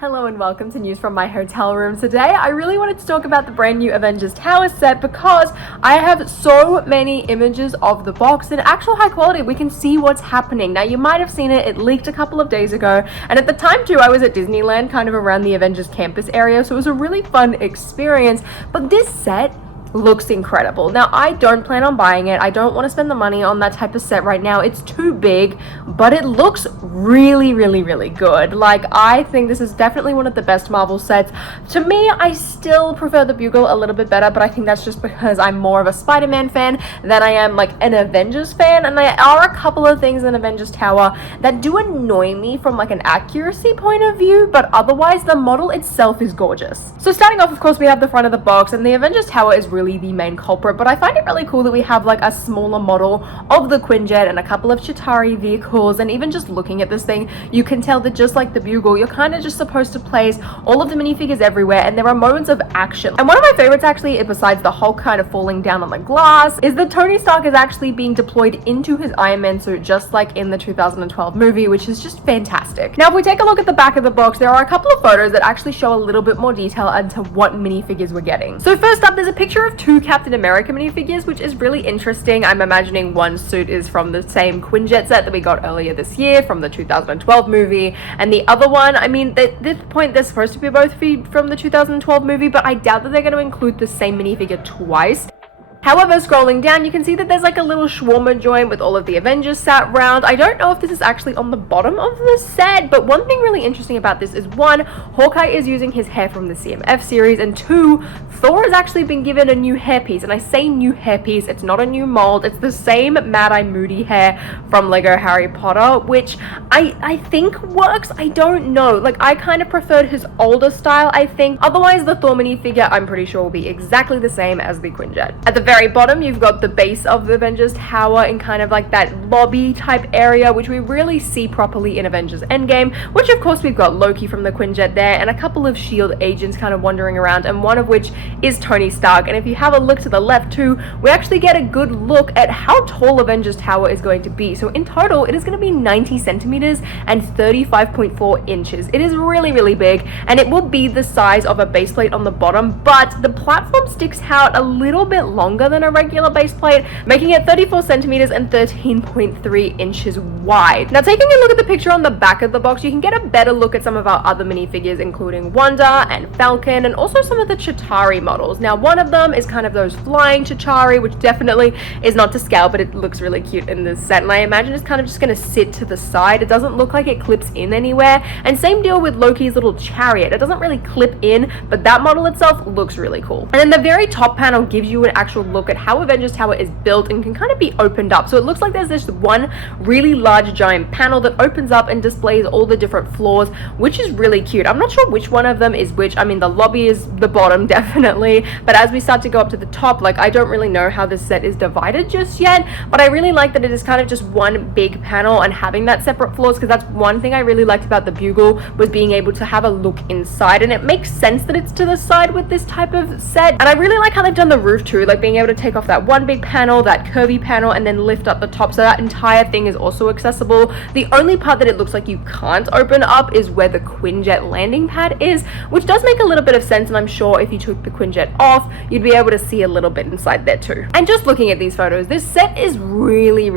Hello and welcome to News from my hotel room. Today I really wanted to talk about the brand new Avengers Tower set because I have so many images of the box in actual high quality. We can see what's happening. Now you might have seen it leaked a couple of days ago, and at the time too I was at Disneyland kind of around the Avengers campus area, so it was a really fun experience. But this set looks incredible. Now I don't plan on buying it. I don't want to spend the money on that type of set right now. It's too big, but it looks really good. Like, I think this is definitely one of the best Marvel sets. To me, I still prefer the Bugle a little bit better, but I think that's just because I'm more of a Spider-Man fan than I am like an Avengers fan, and there are a couple of things in Avengers Tower that do annoy me from like an accuracy point of view, but otherwise the model itself is gorgeous. So starting off, of course, we have the front of the box, and the Avengers Tower is really the main culprit, but I find it really cool that we have like a smaller model of the Quinjet and a couple of Chitauri vehicles. And even just looking at this thing, you can tell that just like the Bugle, you're kind of just supposed to place all of the minifigures everywhere, and there are moments of action. And one of my favorites actually, besides the Hulk kind of falling down on the glass, is that Tony Stark is actually being deployed into his Iron Man suit just like in the 2012 movie, which is just fantastic. Now if we take a look at the back of the box, there are a couple of photos that actually show a little bit more detail into what minifigures we're getting. So first up, there's a picture of two Captain America minifigures, which is really interesting. I'm imagining one suit is from the same Quinjet set that we got earlier this year from the 2012 movie, and the other one, I mean, at this point they're supposed to be both from the 2012 movie, but I doubt that they're going to include the same minifigure twice. However, scrolling down, you can see that there's like a little shawarma joint with all of the Avengers sat round. I don't know if this is actually on the bottom of the set, but one thing really interesting about this is, one, Hawkeye is using his hair from the CMF series, and two, Thor has actually been given a new hairpiece. And I say new hairpiece, it's not a new mold, it's the same Mad-Eye Moody hair from Lego Harry Potter, which I think works. I don't know, like I kind of preferred his older style, I think. Otherwise, the Thor minifigure I'm pretty sure will be exactly the same as the Quinjet. At the very bottom, you've got the base of the Avengers Tower in kind of like that lobby type area, which we really see properly in Avengers Endgame, which of course we've got Loki from the Quinjet there, and a couple of S.H.I.E.L.D. agents kind of wandering around, and one of which is Tony Stark. And if you have a look to the left too, we actually get a good look at how tall Avengers Tower is going to be. So in total, it is going to be 90 centimeters and 35.4 inches. It is really big, and it will be the size of a base plate on the bottom, but the platform sticks out a little bit longer than a regular base plate, making it 34 centimeters and 13.3 inches wide. Now taking a look at the picture on the back of the box, you can get a better look at some of our other minifigures, including Wanda and Falcon, and also some of the Chitauri models. Now one of them is kind of those flying Chitauri, which definitely is not to scale, but it looks really cute in this set, and I imagine it's kind of just going to sit to the side. It doesn't look like it clips in anywhere, and same deal with Loki's little chariot. It doesn't really clip in, but that model itself looks really cool. And then the very top panel gives you an actual look at how Avengers Tower is built and can kind of be opened up. So it looks like there's this one really large giant panel that opens up and displays all the different floors, which is really cute. I'm not sure which one of them is which. I mean, the lobby is the bottom definitely, but as we start to go up to the top, like I don't really know how this set is divided just yet, but I really like that it is kind of just one big panel and having that separate floors, because that's one thing I really liked about the Bugle, was being able to have a look inside, and it makes sense that it's to the side with this type of set. And I really like how they've done the roof too, like being able to take off that one big panel, that curvy panel, and then lift up the top, so that entire thing is also accessible. The only part that it looks like you can't open up is where the Quinjet landing pad is, which does make a little bit of sense, and I'm sure if you took the Quinjet off, you'd be able to see a little bit inside there too. And just looking at these photos, this set is really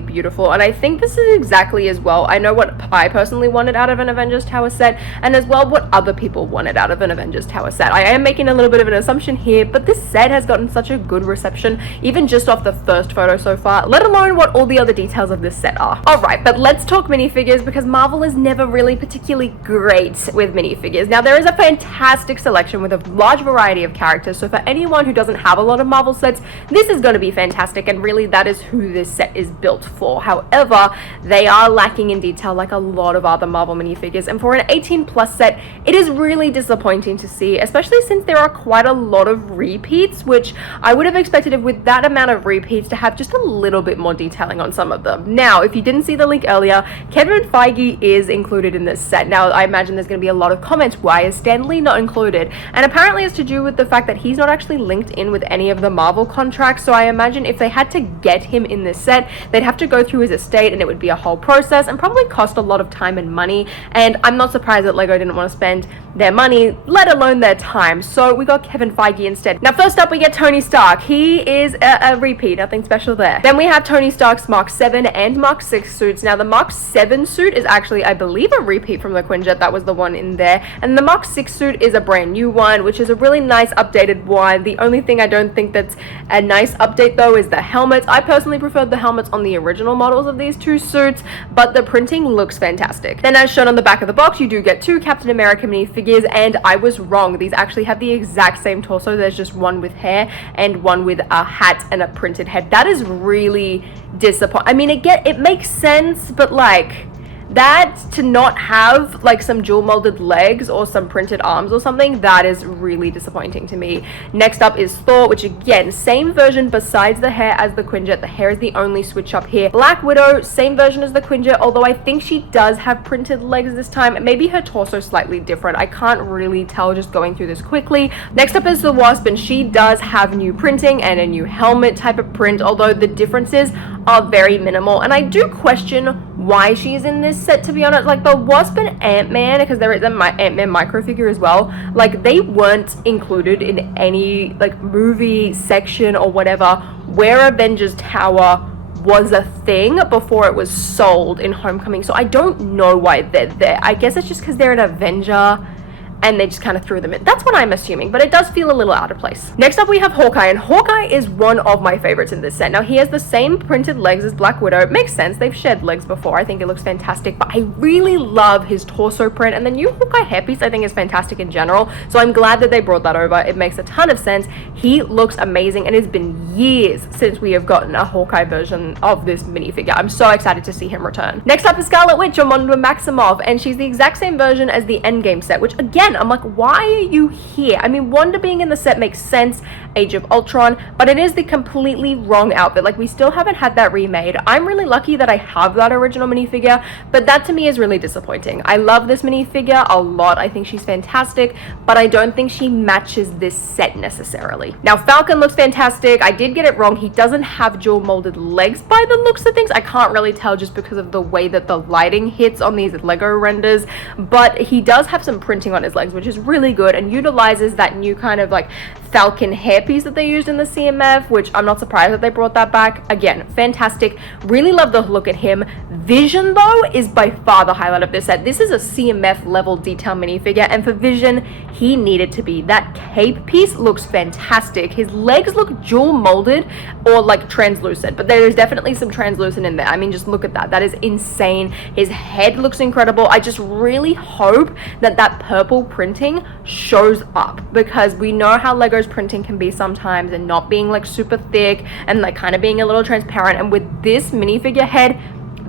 beautiful, and I think this is exactly as well, I know what I personally wanted out of an Avengers Tower set, and as well what other people wanted out of an Avengers Tower set. I am making a little bit of an assumption here, but this set has gotten such a good reception, even just off the first photo so far, let alone what all the other details of this set are. Alright, but let's talk minifigures, because Marvel is never really particularly great with minifigures. Now there is a fantastic selection with a large variety of characters, so for anyone who doesn't have a lot of Marvel sets, this is going to be fantastic, and really that is who this set is built for. However, they are lacking in detail like a lot of other Marvel minifigures, and for an 18+ set, it is really disappointing to see, especially since there are quite a lot of repeats, which I would have expected it with that amount of repeats to have just a little bit more detailing on some of them. Now, if you didn't see the link earlier, Kevin Fiege is included in this set. Now, I imagine there's going to be a lot of comments, why is Stan Lee not included? And apparently it's to do with the fact that he's not actually linked in with any of the Marvel contracts, so I imagine if they had to get him in this set, they'd have to go through his estate, and it would be a whole process and probably cost a lot of time and money, and I'm not surprised that Lego didn't want to spend their money, let alone their time, so we got Kevin Fiege instead. Now, first up, we get Tony Stark. He is a repeat, nothing special there. Then we have Tony Stark's Mark 7 and Mark 6 suits. Now, the Mark 7 suit is actually, I believe, a repeat from the Quinjet. That was the one in there. And the Mark 6 suit is a brand new one, which is a really nice updated one. The only thing I don't think that's a nice update, though, is the helmets. I personally preferred the helmets on the original models of these two suits, but the printing looks fantastic. Then, as shown on the back of the box, you do get two Captain America minifigures, and I was wrong. These actually have the exact same torso. There's just one with hair and one with a hat and a printed head. That is really disappointing. I mean, it makes sense, but like, that to not have like some dual molded legs or some printed arms or something, that is really disappointing to me. Next up is Thor, which again, same version besides the hair as the Quinjet. The hair is the only switch up here. Black Widow, same version as the Quinjet, although I think she does have printed legs this time. Maybe her torso slightly different. I can't really tell just going through this quickly. Next up is the Wasp, and she does have new printing and a new helmet type of print, although the differences are very minimal, and I do question why she's in this set, to be honest. Like the Wasp and Ant-Man, because there is an Ant-Man micro figure as well, like they weren't included in any like movie section or whatever where Avengers Tower was a thing before it was sold in Homecoming, so I don't know why they're there. I guess it's just because they're an Avenger and they just kind of threw them in. That's what I'm assuming, but it does feel a little out of place. Next up, we have Hawkeye, and Hawkeye is one of my favorites in this set. Now, he has the same printed legs as Black Widow. It makes sense. They've shed legs before. I think it looks fantastic, but I really love his torso print, and the new Hawkeye hairpiece I think is fantastic in general, so I'm glad that they brought that over. It makes a ton of sense. He looks amazing, and it's been years since we have gotten a Hawkeye version of this minifigure. I'm so excited to see him return. Next up is Scarlet Witch, or Wanda Maximoff, and she's the exact same version as the Endgame set, which again, I'm like, why are you here? I mean, Wanda being in the set makes sense, Age of Ultron, but it is the completely wrong outfit. Like, we still haven't had that remade. I'm really lucky that I have that original minifigure, but that to me is really disappointing. I love this minifigure a lot. I think she's fantastic, but I don't think she matches this set necessarily. Now, Falcon looks fantastic. I did get it wrong. He doesn't have dual molded legs by the looks of things. I can't really tell just because of the way that the lighting hits on these Lego renders, but he does have some printing on his legs, which is really good and utilizes that new kind of like Falcon hairpiece that they used in the CMF, which I'm not surprised that they brought that back. Again, fantastic. Really love the look at him. Vision, though, is by far the highlight of this set. This is a CMF level detail minifigure, and for Vision, he needed to be. That cape piece looks fantastic. His legs look dual molded or like translucent, but there is definitely some translucent in there. I mean, just look at that. That is insane. His head looks incredible. I just really hope that that purple printing shows up, because we know how Lego's printing can be sometimes, and not being like super thick and like kind of being a little transparent, and with this minifigure head,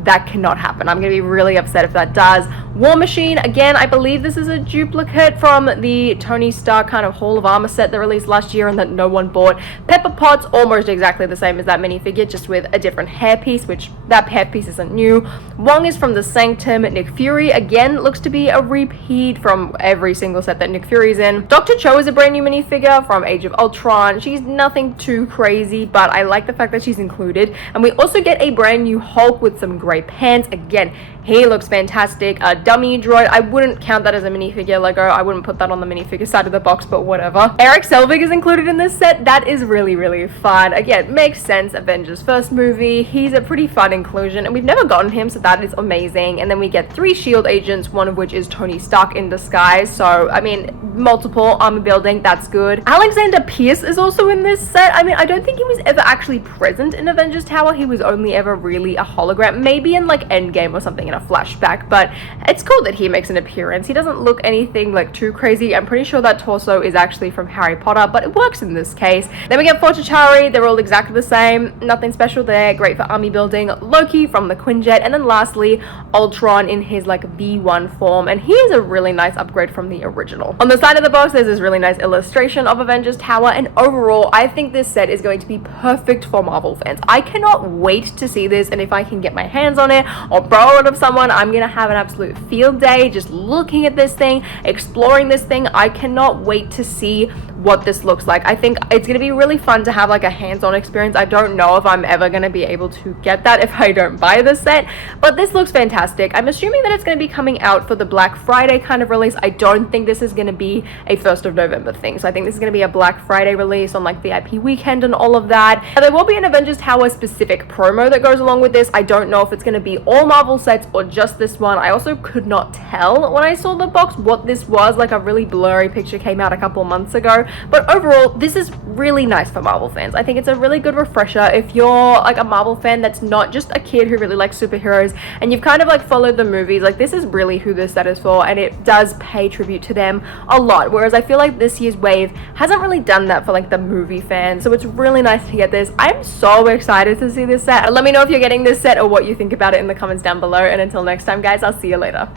that cannot happen. I'm going to be really upset if that does. War Machine, again, I believe this is a duplicate from the Tony Stark kind of Hall of Armor set that released last year and that no one bought. Pepper Potts, almost exactly the same as that minifigure, just with a different hairpiece, which that hairpiece isn't new. Wong is from the Sanctum. Nick Fury, again, looks to be a repeat from every single set that Nick Fury's in. Dr. Cho is a brand new minifigure from Age of Ultron. She's nothing too crazy, but I like the fact that she's included. And we also get a brand new Hulk with some gray pants. Again, he looks fantastic. A dummy droid. I wouldn't count that as a minifigure Lego. I wouldn't put that on the minifigure side of the box, but whatever. Eric Selvig is included in this set. That is really, really fun. Again, makes sense. Avengers first movie. He's a pretty fun inclusion, and we've never gotten him, so that is amazing. And then we get 3 S.H.I.E.L.D. agents, one of which is Tony Stark in disguise. So, I mean, multiple armor building. That's good. Alexander Pierce is also in this set. I mean, I don't think he was ever actually present in Avengers Tower. He was only ever really a hologram. Maybe in like Endgame or something in a a flashback, but it's cool that he makes an appearance. He doesn't look anything like too crazy. I'm pretty sure that torso is actually from Harry Potter, but it works in this case. Then we get Fortichari. They're all exactly the same, nothing special there, great for army building. Loki from the Quinjet, and then lastly Ultron in his like V1 form, and he is a really nice upgrade from the original. On the side of the box there's this really nice illustration of Avengers Tower, and overall I think this set is going to be perfect for Marvel fans. I cannot wait to see this, and if I can get my hands on it or borrow it of someone, I'm gonna have an absolute field day just looking at this thing, exploring this thing. I cannot wait to see what this looks like. I think it's gonna be really fun to have like a hands-on experience. I don't know if I'm ever gonna be able to get that if I don't buy this set, but this looks fantastic. I'm assuming that it's going to be coming out for the Black Friday kind of release. I don't think this is going to be a 1st of November thing, so I think this is going to be a Black Friday release on like VIP weekend and all of that. Now, there will be an Avengers Tower specific promo that goes along with this. I don't know if it's going to be all Marvel sets or just this one. I also could not tell when I saw the box what this was. Like a really blurry picture came out a couple months ago, but overall this is really nice for Marvel fans. I think it's a really good refresher if you're like a Marvel fan that's not just a kid who really likes superheroes and you've kind of like followed the movies. Like, this is really who this set is for, and it does pay tribute to them a lot, whereas I feel like this year's wave hasn't really done that for like the movie fans. So it's really nice to get this. I'm so excited to see this set. Let me know if you're getting this set or what you think about it in the comments down below, and until next time guys, I'll see you later.